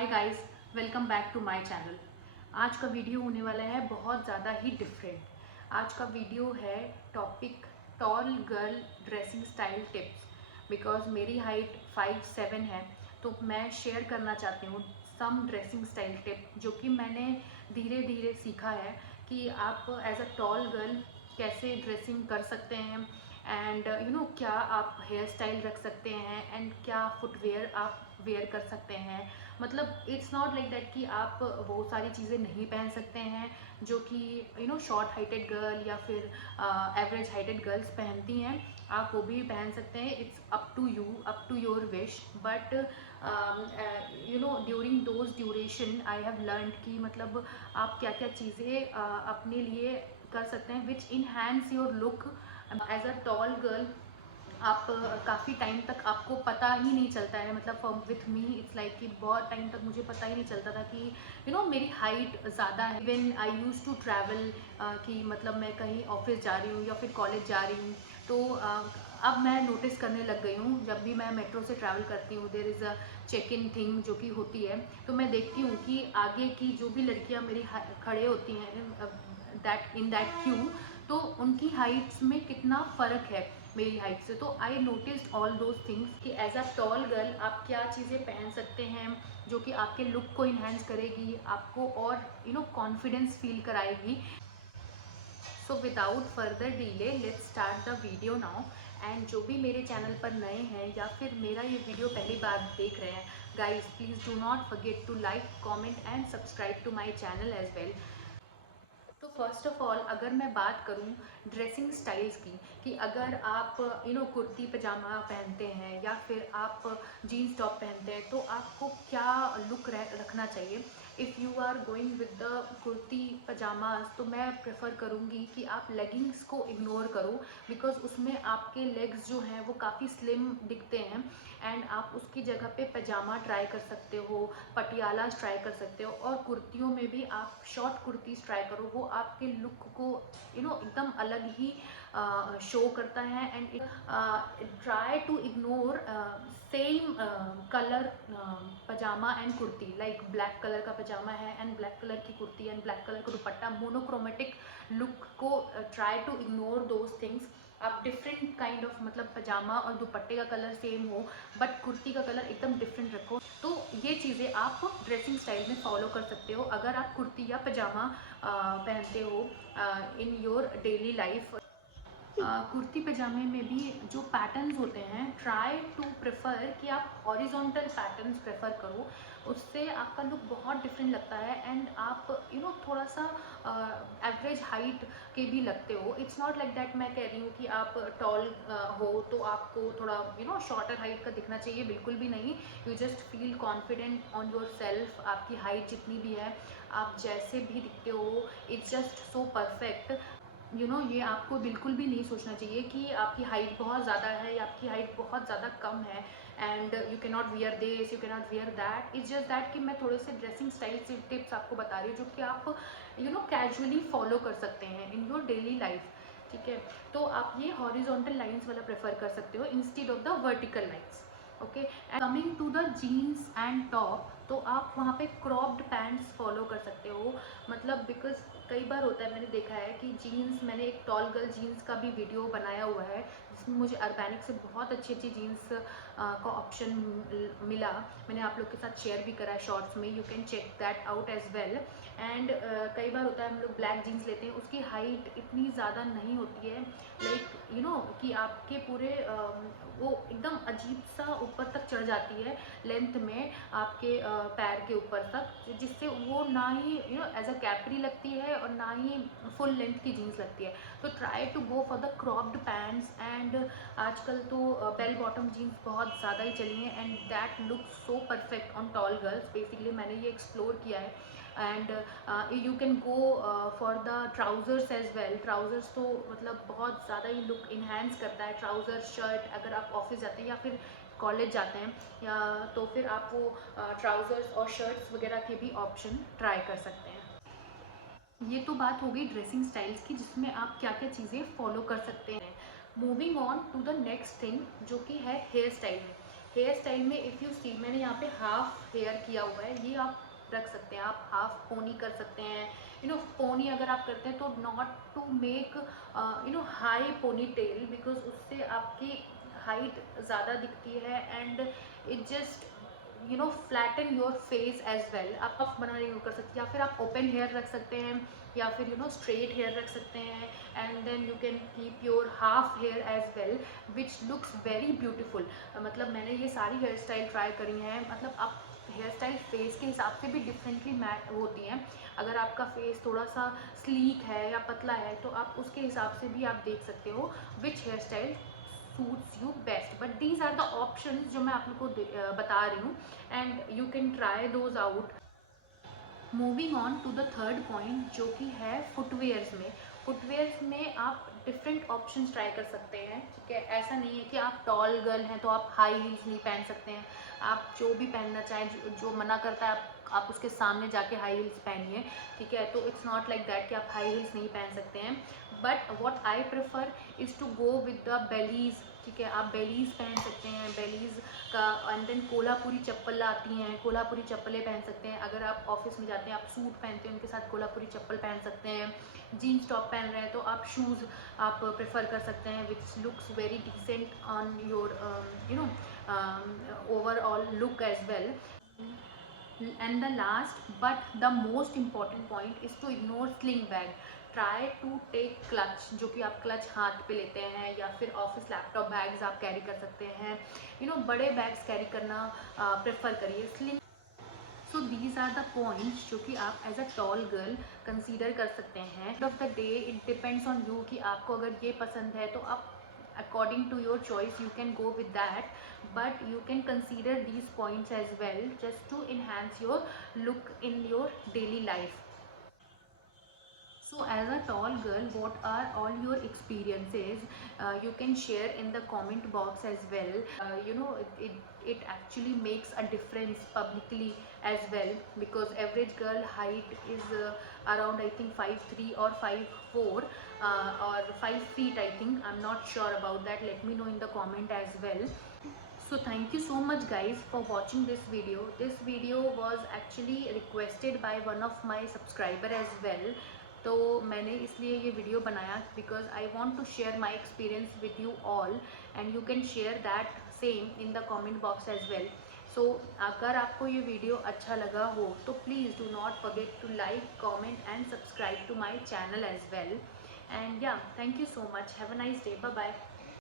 Hi guys, welcome back to my channel. आज का video होने वाला है बहुत ज़्यादा ही डिफरेंट। आज का वीडियो है topic tall girl dressing style tips. Because मेरी हाइट 5'7" है, तो मैं शेयर करना चाहती हूँ सम ड्रेसिंग स्टाइल टिप जो कि मैंने धीरे धीरे सीखा है कि आप एज अ टॉल गर्ल कैसे ड्रेसिंग कर सकते हैं एंड क्या आप हेयर स्टाइल रख सकते हैं एंड क्या फुटवेयर आप वेयर कर सकते हैं। मतलब इट्स नॉट लाइक दैट कि आप वो सारी चीज़ें नहीं पहन सकते हैं जो कि शॉर्ट हाइटेड गर्ल या फिर एवरेज हाइटेड गर्ल्स पहनती हैं। आप वो भी पहन सकते हैं। It's up to you, up to your wish. But during those duration I have learn कि मतलब आप क्या क्या चीज़ें अपने लिए कर सकते हैं which enhance your look as a tall girl. आप काफ़ी टाइम तक आपको पता ही नहीं चलता है। मतलब विथ मी इट्स लाइक कि बहुत टाइम तक मुझे पता ही नहीं चलता था कि मेरी हाइट ज़्यादा है। When I use to travel कि मतलब मैं कहीं ऑफिस जा रही हूँ या फिर कॉलेज जा रही हूँ, तो अब मैं नोटिस करने लग गई हूँ। जब भी मैं मेट्रो से ट्रैवल करती हूँ, there is a check in thing जो कि होती है, तो मैं देखती हूँ कि आगे की जो भी लड़कियाँ मेरी खड़े होती हैं दैट इन दैट क्यू, तो उनकी हाइट्स में कितना फ़र्क है मेरी हाइट से। तो I noticed all those things कि एज अ टॉल गर्ल आप क्या चीज़ें पहन सकते हैं जो कि आपके लुक को इन्हेंस करेगी, आपको और कॉन्फिडेंस फील कराएगी। So without further delay let's start the video now. And जो भी मेरे चैनल पर नए हैं या फिर मेरा ये वीडियो पहली बार देख रहे हैं, guys please do not forget to like, comment and subscribe to my channel as well. तो फर्स्ट ऑफ ऑल अगर मैं बात करूं ड्रेसिंग स्टाइल्स की, कि अगर आप कुर्ती पजामा पहनते हैं या फिर आप जीन्स टॉप पहनते हैं, तो आपको क्या लुक रखना चाहिए। If you are going with the kurti pyjamas, तो मैं प्रेफर करूँगी कि आप लेगिंग्स को इग्नोर करो। बिकॉज उसमें आपके लेग्स जो हैं वो काफ़ी स्लिम दिखते हैं एंड आप उसकी जगह पे पजामा ट्राई कर सकते हो, पटियालाज ट्राई कर सकते हो, और कुर्तियों में भी आप शॉर्ट कुर्तीज़ ट्राई करो। वो आपके लुक को एकदम अलग ही शो करता है। And try to ignore same colour pyjama and kurti, like black colour का पजामा है एंड ब्लैक कलर की कुर्ती एंड ब्लैक कलर का दुपट्टा, मोनोक्रोमेटिक लुक को try to ignore those things. आप डिफरेंट काइंड ऑफ, मतलब पजामा और दुपट्टे का कलर सेम हो बट कुर्ती का कलर एकदम डिफरेंट रखो। तो ये चीज़ें आप ड्रेसिंग स्टाइल में फॉलो कर सकते हो अगर आप कुर्ती या पजामा पहनते हो in your daily life. Kurti पजामे में भी जो पैटर्न्स होते हैं, ट्राई टू प्रेफर कि आप हॉरिजॉन्टल पैटर्न्स प्रेफर करो। उससे आपका लुक बहुत डिफरेंट लगता है एंड आप थोड़ा सा एवरेज हाइट के भी लगते हो। इट्स नॉट लाइक दैट मैं कह रही हूँ कि आप टॉल हो तो आपको थोड़ा शॉर्टर हाइट का दिखना चाहिए, बिल्कुल भी नहीं। You just feel confident on your self. आपकी हाइट जितनी भी है, आप जैसे भी दिखते हो, इट्स जस्ट सो परफेक्ट। ये आपको बिल्कुल भी नहीं सोचना चाहिए कि आपकी हाइट बहुत ज़्यादा है या आपकी हाइट बहुत ज़्यादा कम है and you can not wear this, you can not wear that. It's just that कि मैं थोड़े से ड्रेसिंग स्टाइल से टिप्स आपको बता रही हूँ जो कि आप कैजुअली फॉलो कर सकते हैं इन योर डेली लाइफ। ठीक है, तो आप ये हॉरिजॉन्टल लाइंस वाला प्रेफर कर सकते हो instead of the vertical lines. Okay, coming to the jeans and top, तो आप वहाँ पे क्रॉप्ड पैंट्स फॉलो कर सकते हो। मतलब बिकॉज कई बार होता है, मैंने देखा है कि जीन्स, मैंने एक टॉल गर्ल जीन्स का भी वीडियो बनाया हुआ है जिसमें मुझे अर्बैनिक से बहुत अच्छी अच्छी जीन्स का ऑप्शन मिला। मैंने आप लोग के साथ शेयर भी करा है शॉर्ट्स में, you can check that out as well. And कई बार होता है हम लोग ब्लैक जीन्स लेते हैं, उसकी हाइट इतनी ज़्यादा नहीं होती है, लाइक कि आपके पूरे वो एकदम अजीब सा ऊपर तक चढ़ जाती है लेंथ में आपके पैर के ऊपर तक, जिससे वो ना ही एज अ कैपरी लगती है और ना ही फुल लेंथ की जीन्स लगती है। तो try to go for the cropped pants. And आजकल तो बेल बॉटम जीन्स बहुत ज़्यादा ही चली हैं and that look so perfect on tall girls. Basically मैंने ये एक्सप्लोर किया है। And you can go for the trousers as well. Trousers तो मतलब बहुत ज़्यादा ही लुक इन्हेंस करता है। ट्राउज़र शर्ट, अगर आप ऑफिस जाते हैं या फिर कॉलेज जाते हैं, या तो फिर आप वो ट्राउज़र्स और शर्ट्स वगैरह के भी ऑप्शन ट्राई कर सकते हैं। ये तो बात हो गई ड्रेसिंग स्टाइल्स की, जिसमें आप क्या क्या चीज़ें फॉलो कर सकते हैं। Moving on to the next thing जो कि है हेयर स्टाइल में, हेयर स्टाइल में इफ़ यू सी, मैंने यहाँ पे हाफ हेयर किया हुआ है, ये आप रख सकते हैं, आप हाफ पोनी कर सकते हैं। पोनी अगर आप करते हैं तो not to make high pony tail, because उससे आपकी हाइट ज़्यादा दिखती है and it just flatten your face as well. आप पफ बनाने यूज कर सकते हैं, या फिर आप ओपन हेयर रख सकते हैं, या फिर स्ट्रेट हेयर रख सकते हैं, and then you can keep your half hair as well which looks very beautiful. मतलब मैंने ये सारी हेयर स्टाइल ट्राई करी हैं। मतलब आप हेयर स्टाइल फेस के हिसाब से भी डिफरेंटली मैच होती हैं। अगर आपका फेस थोड़ा सा स्लीक है या पतला है तो आप उसके हिसाब से भी आप देख सकते हो which hair style suits you best, but these are the options जो मैं आप लोग को बता रही हूँ, and you can try those out. Moving on to the third point, जो कि है फुटवेयर्स में। फुटवेयर्स में आप डिफरेंट ऑप्शंस ट्राई कर सकते हैं, ठीक है। ऐसा नहीं है कि आप टॉल गर्ल हैं तो आप हाई हील्स नहीं पहन सकते हैं। आप जो भी पहनना चाहें, जो मना करता है आप उसके सामने जाके हाई हील्स पहनिए, ठीक है। तो इट्स नॉट लाइक दैट कि आप हाई हील्स नहीं पहन सकते हैं, but what I prefer is to go with the bellies, ठीक है। आप बेलीज पहन सकते हैं, बेलीज का, एंड देन कोल्हापुरी चप्पल आती हैं, कोल्हापुरी चप्पलें पहन सकते हैं। अगर आप ऑफिस में जाते हैं, आप सूट पहनते हैं, उनके साथ कोल्हापुरी चप्पल पहन सकते हैं। जीन्स टॉप पहन रहे हैं तो आप शूज़ आप प्रेफर कर सकते हैं which looks very decent on your overall look as well. And the last but the most important point is to ignore sling bag. Try to take clutch, जो कि आप क्लच हाथ पे लेते हैं, या फिर ऑफिस लैपटॉप बैग्स आप कैरी कर सकते हैं। बड़े बैग्स कैरी करना प्रेफर करिए। Sling, so these are the points जो कि आप as a tall girl consider कर सकते हैं। End of the day it depends on you कि आपको अगर ये पसंद है तो आप according to your choice you can go with that, but you can consider these points as well just to enhance your look in your daily life. So as a tall girl, what are all your experiences? You can share in the comment box as well. It actually makes a difference publicly as well, because average girl height is around I think 5'3" or 5'4", or 5 feet I think. I'm not sure about that. Let me know in the comment as well. So thank you so much guys for watching this video. This video was actually requested by one of my subscriber as well. तो मैंने इसलिए ये video बनाया because I want to share my experience with you all, and you can share that same in the comment box as well. So अगर आपको ये video अच्छा लगा हो तो please do not forget to like, comment and subscribe to my channel as well. And yeah, thank you so much, have a nice day, bye bye.